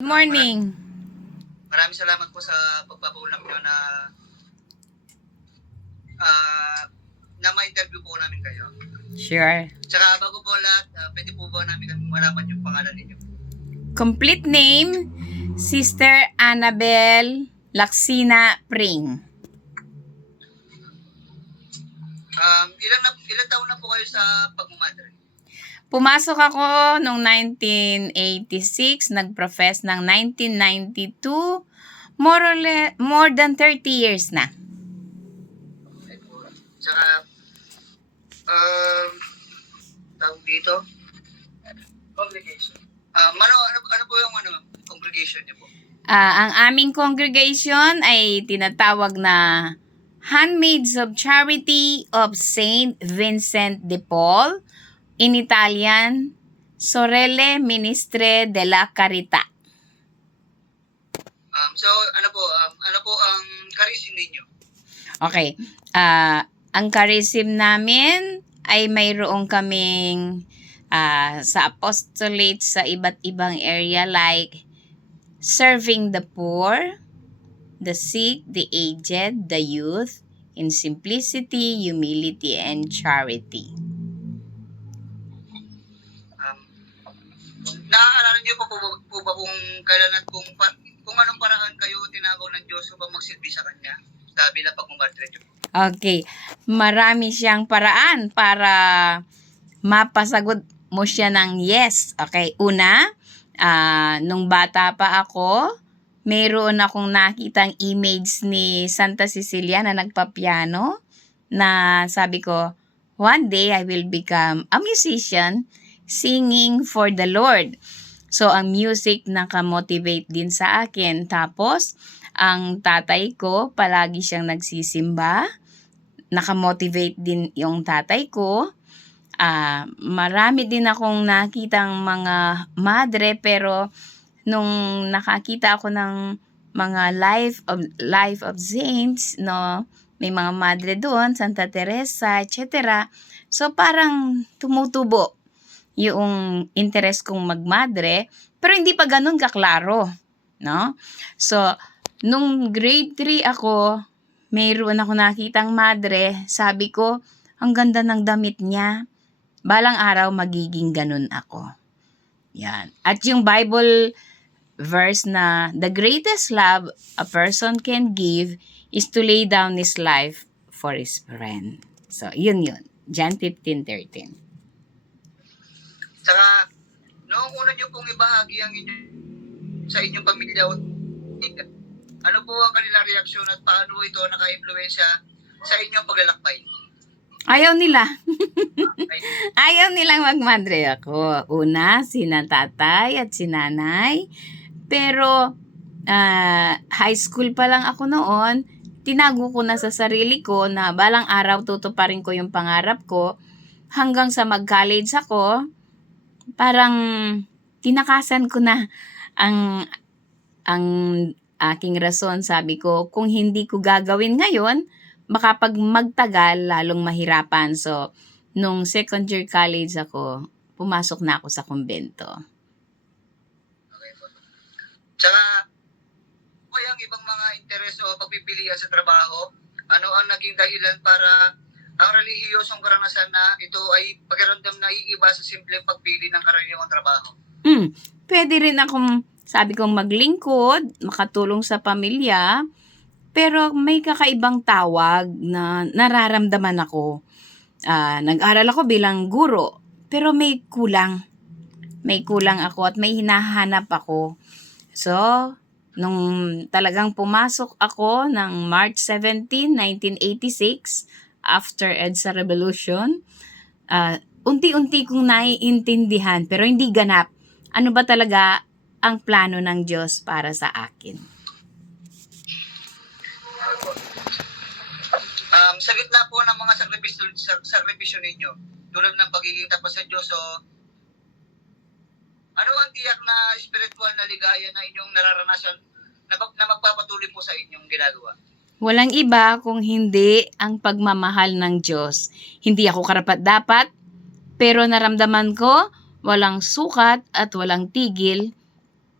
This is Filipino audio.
Morning. Maraming salamat po sa pagpapaulap nyo na ma-interview po namin kayo. Sure. Tsaka bago po lahat, pwede po ba namin malaman yung pangalan ninyo? Complete name, Sister Annabel Laksina Pring. Ilang taon na po kayo sa pagmamadre? Pumasok ako noong 1986, nag-profess ng 1992, more than 30 years na. Tsaka, tawag dito? Congregation. Ano po yung congregation niyo po? Ang aming congregation ay tinatawag na Handmaids of Charity of Saint Vincent de Paul, in Italian, Sorelle Ministre della Carità. So, ano po ang charism ninyo? Okay. Ang charism namin ay mayroong kaming sa apostolate sa iba't ibang area like serving the poor, the sick, the aged, the youth, in simplicity, humility, and charity. Naaalala niyo po ba kung kailan at kung anong paraan kayo tinawag ng Diyos upang magsilbi sa Kanya sa bilang pagmamadre niyo? Okay. Marami siyang paraan para mapasagot mo siya ng yes. Okay. Una, nung bata pa ako, mayroon akong nakitang image ni Santa Cecilia na nagpapiano na sabi ko, one day I will become a musician singing for the Lord. So, ang music nakamotivate din sa akin. Tapos, ang tatay ko, palagi siyang nagsisimba. Nakamotivate din yung tatay ko. Marami din akong nakitang mga madre, pero nung nakakita ako ng mga life of saints, no, may mga madre doon, Santa Teresa, etc. So, parang tumutubo yung interest kong magmadre, pero hindi pa ganun kaklaro, no? So, nung grade 3 ako, mayroon ako nakitang madre, sabi ko, ang ganda ng damit niya. Balang araw magiging ganun ako. Yan. At yung Bible verse na, the greatest love a person can give is to lay down his life for his friend. So, yun. John 15:13. Saka, noong una niyo pong ibahagi ang sa inyong pamilya, ano po ang kanilang reaksyon at paano ito naka-impluwensya sa inyong paglalakbay? Ayaw nila. Ayaw nilang magmadre ako. Una, sina tatay at si nanay. Pero, high school pa lang ako noon, tinago ko na sa sarili ko na balang araw tutuparin ko yung pangarap ko. Hanggang sa mag-college ako, parang tinakasan ko na ang aking rason. Sabi ko, kung hindi ko gagawin ngayon, baka pag magtagal, lalong mahirapan. So, nung second year college ako, pumasok na ako sa kumbento. Okay po. Tsaka, ang ibang mga interes o pagpipilian sa trabaho, ano ang naging dahilan para ang relihiyosong karanasan na ito ay pakiramdam na iiba sa simpleng pagpili ng karaniwang trabaho? Pwede rin akong, sabi kong maglingkod, makatulong sa pamilya, pero may kakaibang tawag na nararamdaman ako. Nag-aral ako bilang guro, pero may kulang. May kulang ako at may hinahanap ako. So, nung talagang pumasok ako ng March 17, 1986, after EDSA Revolution, unti-unti kong naiintindihan, pero hindi ganap. Ano ba talaga ang plano ng Diyos para sa akin? Sa gitna po ng mga sakripisyo ninyo, tulad ng pagiging tapat sa Diyos, ano ang tiyak na spiritual na ligaya na inyong nararanasan na magpapatuloy po sa inyong ginagawa? Walang iba kung hindi ang pagmamahal ng Diyos. Hindi ako karapat-dapat, pero naramdaman ko walang sukat at walang tigil